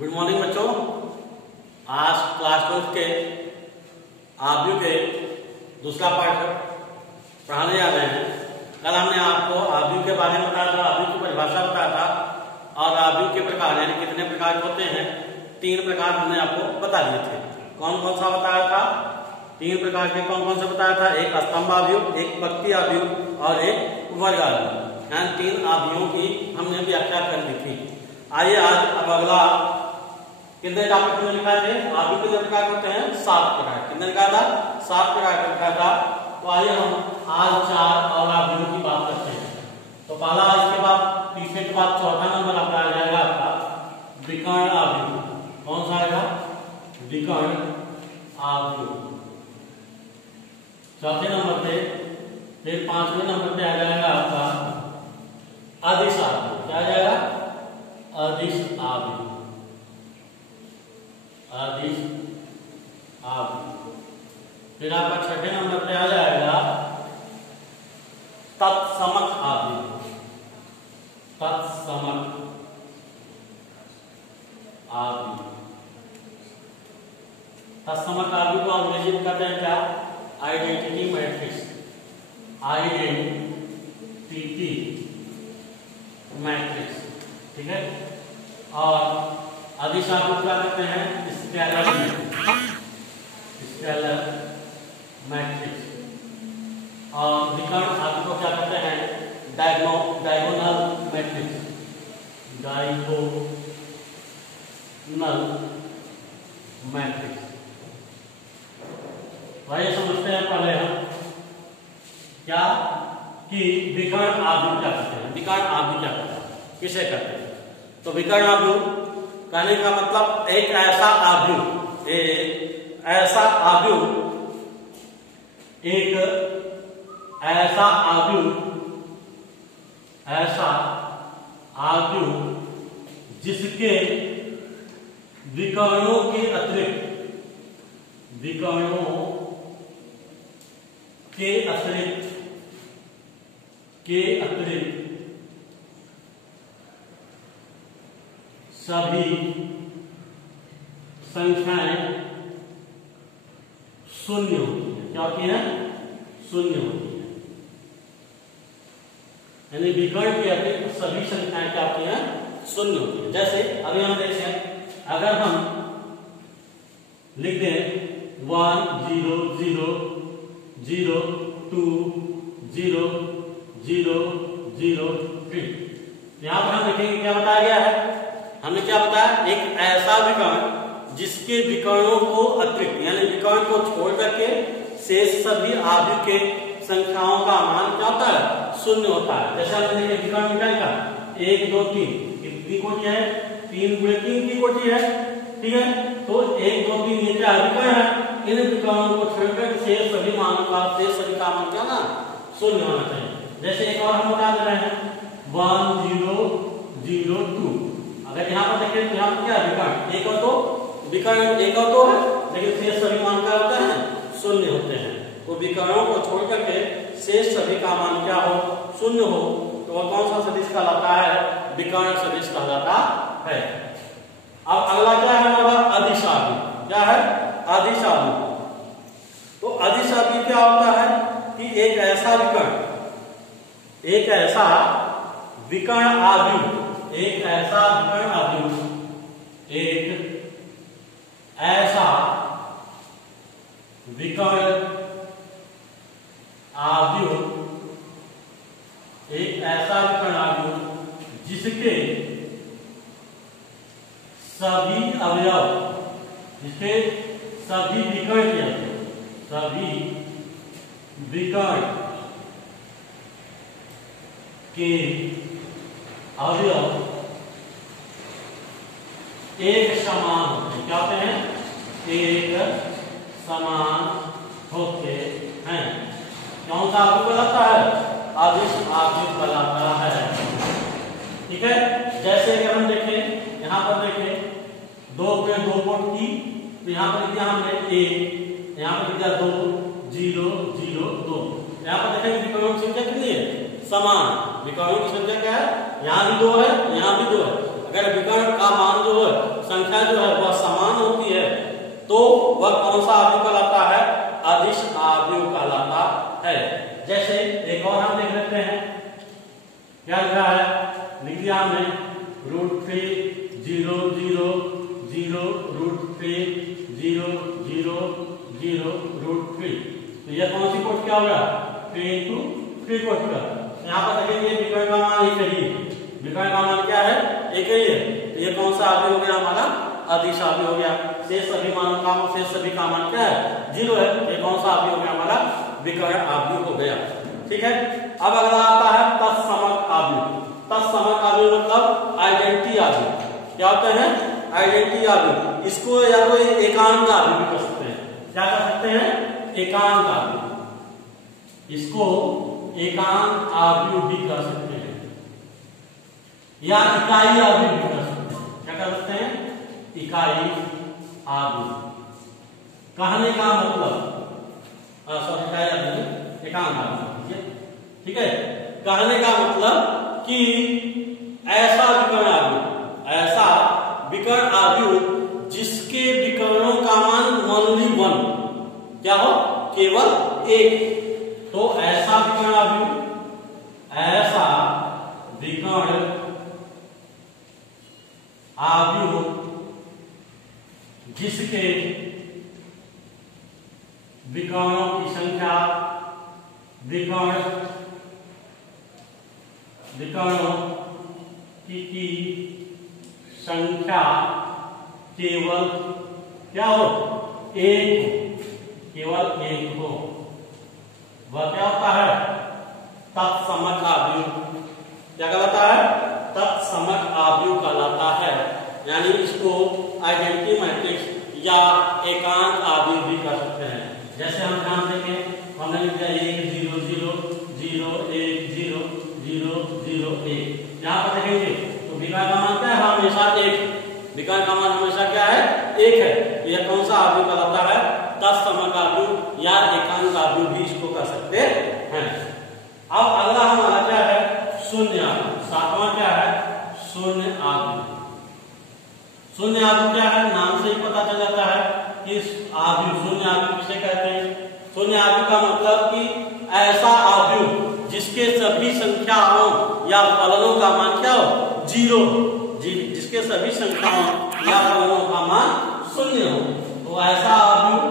Good morning बच्चों। आज class 12 के आव्यूह के दूसरा पाठ पढ़ाने जा रहे हैं। कल हमने आपको आव्यूह के बारे में बताया था, आव्यूह की परिभाषा बताया था और आव्यूह के प्रकार यानी कितने प्रकार होते हैं। 3 प्रकार हमने आपको बता दिए थे। कौन कौन सा बताया था? 3 प्रकार के कौन कौन से बताया था? एक स्तंभ आव्यूह, एक पंक्ति आव्यूह और एक वर्ग आव्यूह। यानी 3 आव्यूहों की हमने व्याख्या कर दी थी। आइए आज अब अगला कितने टॉपिक में लिखा है? आव्यूह कितने प्रकार होते हैं? 7 प्रकार। कितने प्रकार था? 7 प्रकार का लिखा था। तो आइए हम आज 4 और आव्यूहों की बात करते हैं। तो पहला, इसके बाद तीसरे के बाद चौथा नंबर आपका आ जाएगा आपका विकर्ण आव्यूह। कौन सा आएगा? विकर्ण आव्यूह। चौथे नंबर पे, फिर 5वें नंबर पे आ जाएगा आपका अदिश आव्यूह। क्या आ जाएगा? अदिश आव्यूह। अदिश आव्यूह। फिर आपका 6ठे नंबर पे आ जाएगा तत्समक आव्यूह। तत्समक आव्यूह। तत्समक आव्यूह को अंग्रेजी में कहते हैं क्या? Identity matrix. आइडेंटिटी मैट्रिक्स, ठीक है। और अदिश आव्यूह क्या कहते हैं? Scalar matrix. और विकर्ण आव्यूह को क्या कहते हैं? Diagonal matrix. Diagonal matrix. वही समझते हैं पहले हम क्या कि विकर्ण आव्यूह क्या कहते हैं। विकर्ण आव्यूह क्या कहते हैं, किसे कहते हैं? तो विकर्ण आव्यूह कहने का मतलब एक ऐसा आव्यूह, एक ऐसा आव्यूह जिसके विकर्णों के अतिरिक्त सभी संख्याएं शून्य होती है। क्या होती है? शून्य होती है। यानी विकर्ण के अतिरिक्त सभी संख्याएं क्या होती हैं? शून्य होती है। जैसे अभी हम देखें, अगर हम लिख दें 1 0 0 0 2 0 0 0 3, यहां पर हम देखेंगे क्या बताया गया है। हमने क्या बताया? एक ऐसा विकर्ण जिसके विकर्णों को अतिरिक्त यानी विकर्ण को छोड़ करके शेष सभी आव्यूह के संख्याओं का मान क्या होता है? शून्य होता है। जैसे हमने देखे विकर्ण का 1 2 3 कितनी कोटि है? 3 गुणे 3 की कोटि है, ठीक है। तो 1 2 3 ये क्या विकर्ण है? इन विकर्णों को छोड़कर शेष सभी मानों का मान क्या ना? शून्य होना चाहिए। जैसे एक और हम बता दे रहे हैं 1 0 0 2। अगर यहाँ पर देखें तो यहाँ पर क्या विकर्ण 1 और 2, विकर्ण 1 और 2 है, लेकिन शेष सभी मान क्या होते हैं? शून्य होते हैं। तो विकर्णों को छोड़ करके शेष सभी का मान क्या हो? शून्य हो। तो वह कौन सा सदिश कहलाता है? विकर्ण सदिश कहलाता है। अब अगला क्या है हमारा? अदिश आव्यूह। क्या है? अदिश आव्यूह। तो अदिश आव्यूह क्या होता है कि एक ऐसा विकर्ण आव्यूह एक ऐसा विकर्ण आव्यूह जिसके सभी अवयव, जिसके सभी विकर्ण के अवयव एक समान होते हैं। क्या होते हैं? एक समान होते हैं। कौन सा आव्यूह कहलाता है? अदिश आव्यूह कहलाता है, ठीक है। जैसे कि हम देखें, यहाँ पर देखें 2 पे 2 कोट की, तो यहाँ पर लिखा हमने 1, यहाँ पर लिखा 2 0 0 2। यहाँ पर देखें विकर्णों की संख्या कितनी है? समान। विकर्णों की संख्या क्या है? यहाँ भी 2 है, यहाँ भी 2 है। अगर विकर्ण का मान जो है, संख्या जो है वह समान होती है तो वह कौन सा अवयव कहलाता है? अदिश अवयव कहलाता है। जैसे एक और हम देख लेते हैं, क्या लिखा है? लिख दिया हमने √3 0 0 0 √3 0 0 0 √3। तो यह कौन सी कोट क्या होगा? 3 into 3 कोट का। यहाँ पर देखेंगे विकर्ण का मान एक ही है, विकर्ण का मान क्या है? एक ही है। तो ये कौन सा अवयव हो गया हमारा? अदिश अवयव हो गया। शेष सभी का मान क्या है? 0 है। ये कौन सा अवयव हो गया हमारा? विकर्ण अवयव हो गया। ठीक है। अब अगला आता है तत्समक अवयव। तत्समक अवयव मतलब आइडेंटिटी अवयव। क्या होते हैं? आइडेंटिटी अवयव। इसको या तो एकांक अवयव भी कर सकते हैं। क्या कर सकते हैं? एकांक अवयव। इसको एकांक अवयव भी कर सकते हैं या इकाई अवयव भी कर सकते हैं। क्या कर सकते हैं? इकाई अवयव। कहने का मतलब एकांक अवयव। ठीक है। कहने का मतलब कि ऐसा विकर्ण अवयव जिसके विकर्णों का मान ओनली 1 क्या हो? केवल एक। तो ऐसा विकर्ण अवयव जिसके विकर्णों की संख्या विकर्णों की संख्या केवल क्या हो? केवल एक हो। वह क्या होता है? तत्समक अवयव। क्या कहलाता है? तत्समक अवयव कहलाता है। यानी इसको आइडेंटिटी मैट्रिक्स या एकांक अवयव भी कर सकते हैं। जैसे हम ध्यान देंगे, हमने लिख दिया 1 0 0 0 1 0 0 0 1। यहाँ पर देखेंगे तो विकर्ण का मान क्या है? हमेशा 1। विकर्ण का मान हमेशा क्या है? 1 है। तो यह कौन सा अवयव कहलाता है? तत्समक अवयव या एकांक अवयव भी इसको कर सकते हैं। अब अगला हमारा क्या है? शून्य अवयव। 7वां क्या है? शून्य अवयव। शून्य अवयव क्या है? नाम से ही पता चल जाता है कि अवयव शून्य अवयव किसे कहते हैं। शून्य अवयव का मतलब कि ऐसा अवयव जिसके सभी संख्याओं या फलनों का मान क्या हो? 0। जिसके सभी संख्याओं या फलनों का मान 0 हो। तो ऐसा अवयव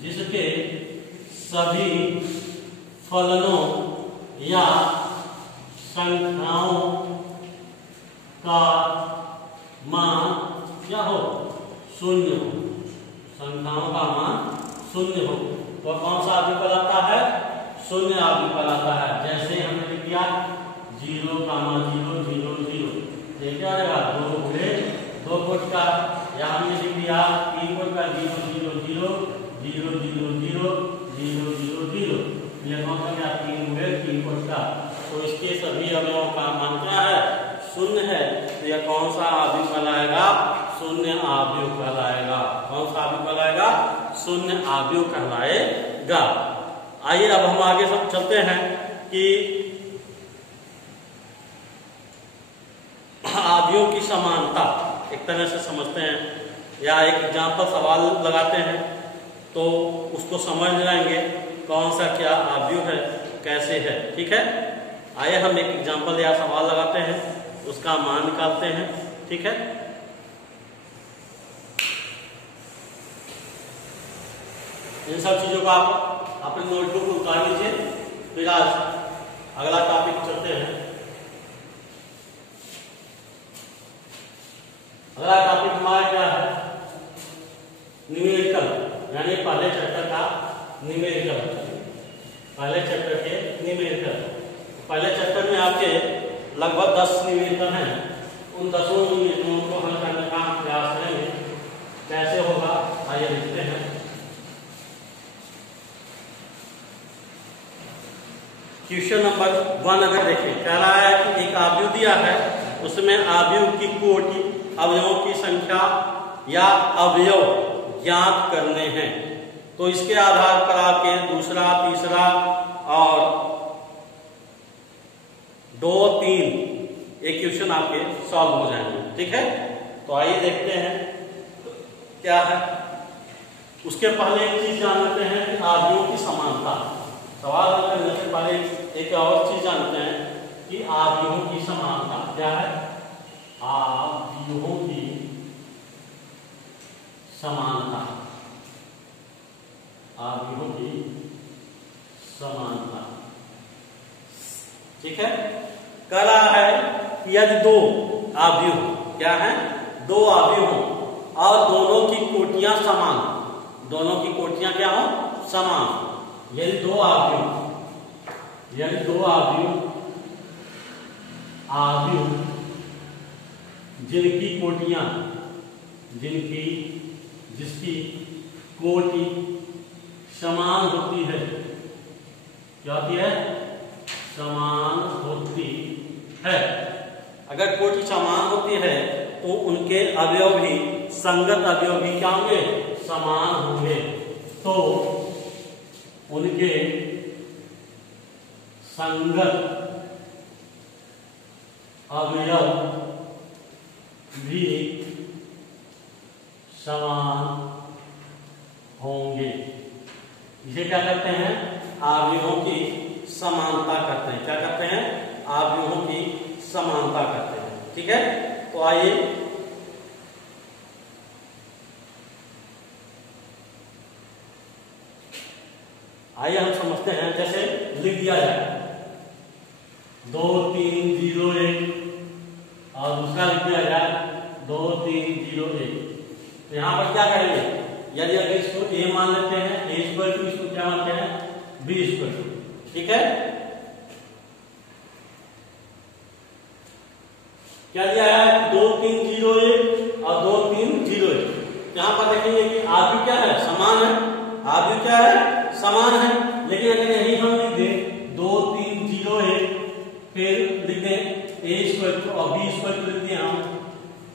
जिसके सभी फलनों या संख्याओं का मान क्या हो? 0 हो। संख्याओं का मान 0 हो तो कौन सा अवयव कहलाता है? शून्य अवयव कहलाता है। जैसे हमने लिख दिया 0, 0 0 0। ये क्या हो जाएगा? 2 गुणे 2 कोट का। या हमने लिख दिया 3 कोट का 0 0 0 0 0 0 0 0 0। ये कौन सा क्या? 3 गुणे 3 कोट का। तो इसके सभी अवयवों का मान क्या है? 0 है। तो यह कौन सा अवयव कहलाएगा? शून्य अवयव कहलाएगा। कौन सा अवयव कहलाएगा? शून्य अवयव कहलाएगा। आइए अब हम आगे सब चलते हैं कि अवयवों की समानता एक तरह से समझते हैं या एक एग्जाम्पल सवाल लगाते हैं तो उसको समझ लेंगे कौन सा क्या अवयव है, कैसे है। ठीक है। आइए हम एक एग्जाम्पल या सवाल लगाते हैं, उसका मान निकालते हैं। ठीक है। इन सब चीजों को आप अपने नोटबुक में उतार लीजिए। फिर आज अगला टॉपिक चलते हैं। अगला टॉपिक हमारा क्या है? न्यूमेरिकल, यानी पहले चैप्टर का न्यूमेरिकल। पहले चैप्टर के न्यूमेरिकल। पहले चैप्टर में आपके लगभग 10 न्यूमेरिकल हैं। उन 10 न्यूमेरिकलों को हल करने का प्रयास करेंगे। कैसे होगा आइए देखते हैं। क्वेश्चन नंबर 1 अगर देखें, कह रहा है कि एक अवयव दिया है, उसमें अवयव की कोटि, अवयवों की संख्या या अवयव ज्ञात करने हैं। तो इसके आधार पर आपके दूसरा, तीसरा और 2, 3 एक क्वेश्चन आपके सॉल्व हो जाएंगे। ठीक है, तो आइए देखते हैं क्या है। उसके पहले एक चीज जान लेते हैं कि आव्यूहों की समानता। सवाल हल करने से पहले एक और चीज जानते हैं कि आव्यूहों की समानता क्या है। आव्यूहों की समानता, आव्यूहों की समानता। ठीक है, कह रहा है कि यदि दो आव्यूह क्या है, दो आव्यूह और दोनों की कोटियां समान, दोनों की कोटियां क्या हो, समान। यदि दो आव्यूह जिनकी कोटियां, जिसकी कोटि समान होती है, क्या होती है, समान होती है। अगर कोटि समान होती है तो उनके अवयव भी, संगत अवयव भी क्या होंगे, समान होंगे। तो उनके संगत अवयव भी समान होंगे। इसे क्या कहते हैं, आव्यूहों की समानता करते हैं। क्या करते हैं, आव्यूहों की समानता करते हैं। ठीक है, तो आइए हम समझते हैं। जैसे लिख दिया जाए 2, 3, 0, 1 और दूसरा लिख दिया जाए 2, 3, 0, 1। तो यहां पर क्या करेंगे, यदि अगर इसको a मान लेते हैं, a इक्वल टू इसको क्या मानते हैं, b इक्वल टू। ठीक है, क्या दिया है, 2, 3, 0, 1 और 2, 3, 0, 1। यहां पर देखेंगे कि आव्यूह क्या है, समान है। आव्यूह क्या है, समान है। लेकिन अगर यही हम लिख दें 2, 3, 0, 1, फिर लिख दें a इक्वल टू और b इक्वल टू लिख दें, हम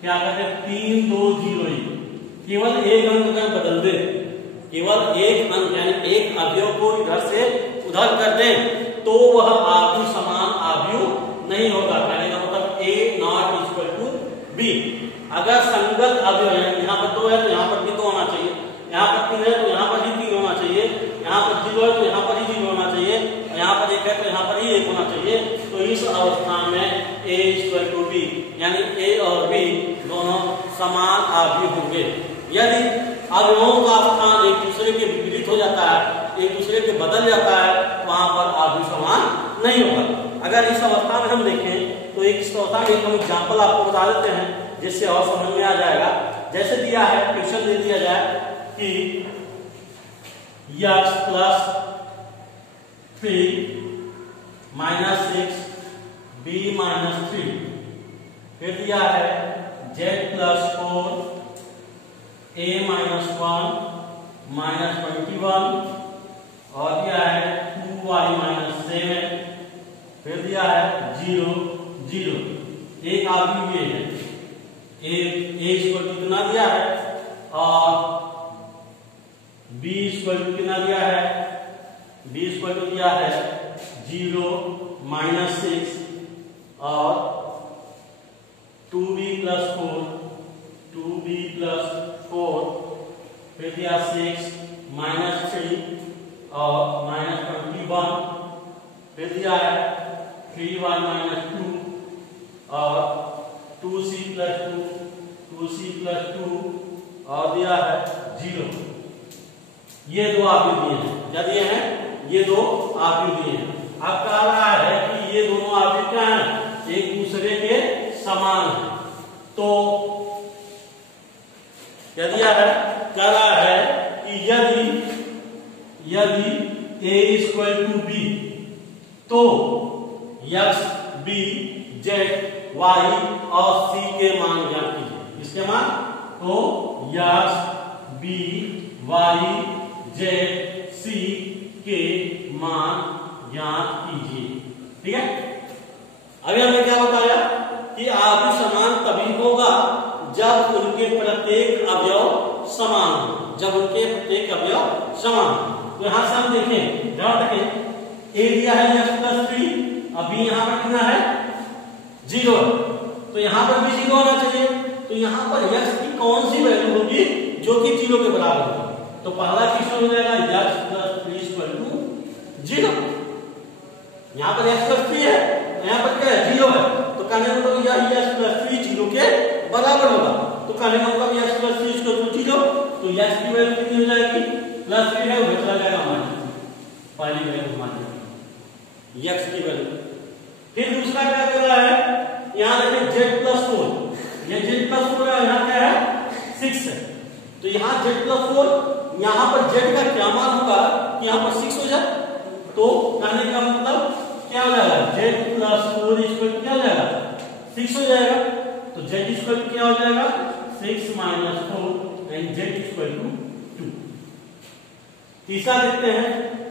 क्या करते हैं, 3, 2, 0, 1। केवल एक अंक अगर बदल दे, केवल एक अंक यानी एक अवयव को इधर से उधर कर दें तो वह आव्यूह समान आव्यूह नहीं होगा। कहने का मतलब a not equal to b। अगर संगत अवयव है, यहाँ पर 2 है तो यहाँ पर भी 2 होना चाहिए, यहाँ पर 3 है तो यहाँ पर ही 3 होना चाहिए, यहाँ पर 0 है तो यहाँ पर ही 0 होना चाहिए, और यहाँ पर 1 है तो यहाँ पर ही 1 होना चाहिए। तो इस अवस्था में a इक्वल टू b यानी a और b दोनों समान आव्यूह होंगे। यदि अवयवों का स्थान एक दूसरे के विपरीत हो जाता है, एक दूसरे के बदल जाता है, वहां पर आव्यूह समान नहीं होगा। अगर इस अवस्था में हम देखें तो एक इस अवस्था में एक हम एग्जाम्पल आपको बता देते हैं जिससे और समझ में आ जाएगा। जैसे दिया है, क्वेश्चन दे दिया जाए कि x plus 3 minus 6 b minus 3, फिर दिया है z plus 4 a minus 1 minus 21, और दिया है 2y माइनस 7, फिर दिया है 0, 0। एक आव्यूह ये है, a इक्वल टू कितना दिया है और b इक्वल टू कितना दिया है, b इक्वल टू दिया है 0 माइनस 6 और 2b प्लस 4, 2b प्लस 4, फिर दिया 6 माइनस 3 और माइनस 21, फिर दिया है 3y माइनस 2 और 2c प्लस 2 और दिया है 0। ये दो आव्यूह दिए हैं, क्या दिए हैं, ये दो आव्यूह दिए हैं। अब कह रहा है कि ये दोनों आव्यूह क्या हैं, एक दूसरे के समान हैं। तो क्या दिया है, कह रहा है कि यदि a इक्वल टू b तो x, b, z, y और c के मान ज्ञात कीजिए। इसके मान तो x, b, y, z, c के मान ज्ञात कीजिए। ठीक है, अभी हमने क्या बताया कि आव्यूह समान तभी होगा जब उनके प्रत्येक अवयव समान हो, जब उनके प्रत्येक अवयव समान। तो यहाँ से हम देखें, ध्यान रखें, ए दिया है x+3, अभी यहाँ पर कितना है 0, तो यहाँ पर भी 0 होना चाहिए। तो यहाँ पर x की कौन सी वैल्यू होगी जो कि 0 के बराबर होगी? तो पहला क्वेश्चन हो जाएगा x+3 = 0। यहाँ पर x+3 है, यहाँ पर क्या है 0 है, तो कहने का मतलब यह x+3 0 के बराबर होगा। तो कहने का मतलब x+3 = 0, तो x की वैल्यू कितनी हो जाएगी? +3 है, वो चला जाएगा माइनस, पहली वैल्यू मान लीजिए x की वैल्यू। फिर दूसरा क्या कर रहा है, यहाँ देखिए z+4, ये z+4 है, यहाँ क्या है 6 है। तो यहाँ z+4, यहाँ पर z का क्या मान होगा कि यहाँ पर 6 हो जाए? तो कहने का मतलब क्या हो जाएगा, z+4 क्या हो जाएगा 6 हो जाएगा। तो z क्या हो जाएगा 6 - 4 एंड z 2। तीसरा देखते हैं,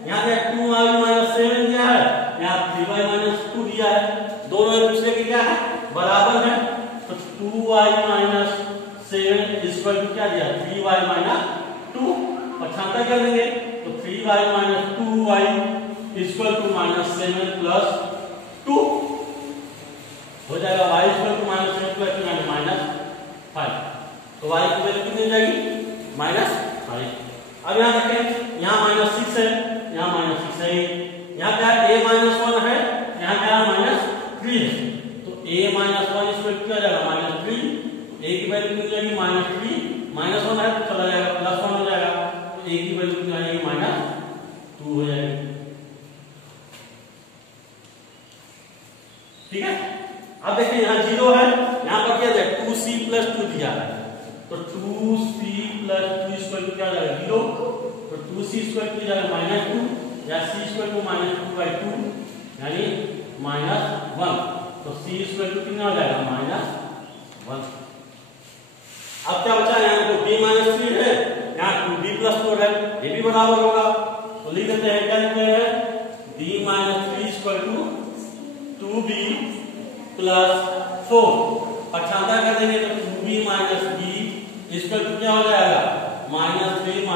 यहाँ पे 2y - 7 दिया है, यहाँ 3y - 2 दिया है, दोनों एक दूसरे के क्या है बराबर है। तो 2y - 7 क्या दिया 3y - 2, पक्षांतर कर देंगे तो 3y - 2y -7 + 2 हो जाएगा, y -7 + 2 यानी -5। तो y की वैल्यू कितनी हो जाएगी -5। अब यहाँ देखें, यहाँ -6 है, यहाँ -6 है, यहाँ क्या है a - 1 है, यहाँ क्या है -3 है। तो a - 1 क्या जाएगा -3, a की वैल्यू कितनी हो जाएगी -3, -1 है तो चला जाएगा +1 हो जाएगा, तो a की वैल्यू कितनी आ जाएगी -2 हो जाएगी। ठीक है। अब देखिए यहाँ 0 है, यहाँ पर क्या है 2c + 2 दिया है, तो 2c + 2 क्या हो जाएगा 0, तो 2c² की जाएगा -2 या c² को -2/2 यानी -1, तो c² कितना हो जाएगा -1। अब क्या बचा, यहाँ तो b - 3 है, यहाँ 2b + 4 है, ये भी बराबर होगा। तो लिख देते हैं, क्या लिखते हैं b - 3 = 2b + 4, पक्षांतर कर देंगे तो 2b - b क्या हो जाएगा -3 -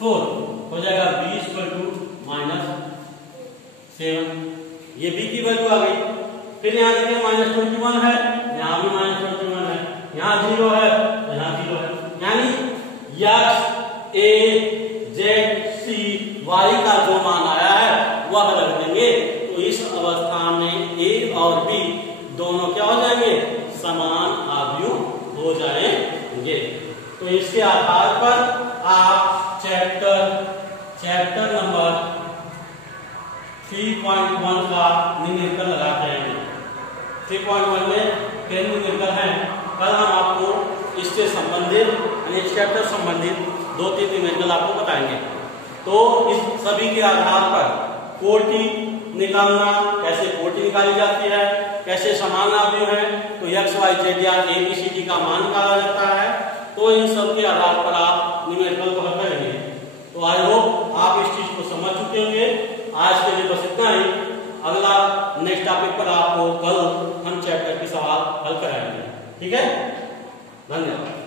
4 हो जाएगा, b = -7, ये b की वैल्यू आ गई। फिर यहाँ देखिए -21 है, यहाँ भी -21 है, यहाँ 0 है तो यहाँ 0 है, यानी x a z c y का जो मान आया है वह रख देंगे। तो इस अवस्था में a और b दोनों क्या हो जाएंगे समान आव्यूह हो जाएंगे। तो इसके आधार पर आप चैप्टर नंबर 3.1 का न्यूमेरिकल लगाते हैं। 3.1 में 10 न्यूमेरिकल हैं। कल हम आपको इससे संबंधित इस चैप्टर संबंधित 2-3 न्यूमेरिकल आपको बताएंगे। तो इस सभी के आधार पर कोटि निकालना, कैसे कोटि निकाली जाती है, कैसे समान आव्यूह है, तो x y z या ABCD का मान निकाला जाता है। तो इन सब के आधार पर आप न्यूमेरिकल को हल करेंगे। तो आई होप आप इस चीज को समझ चुके होंगे। आज के लिए बस इतना ही। अगला नेक्स्ट टॉपिक पर आपको कल हम चैप्टर के सवाल हल कराएंगे। ठीक है, धन्यवाद।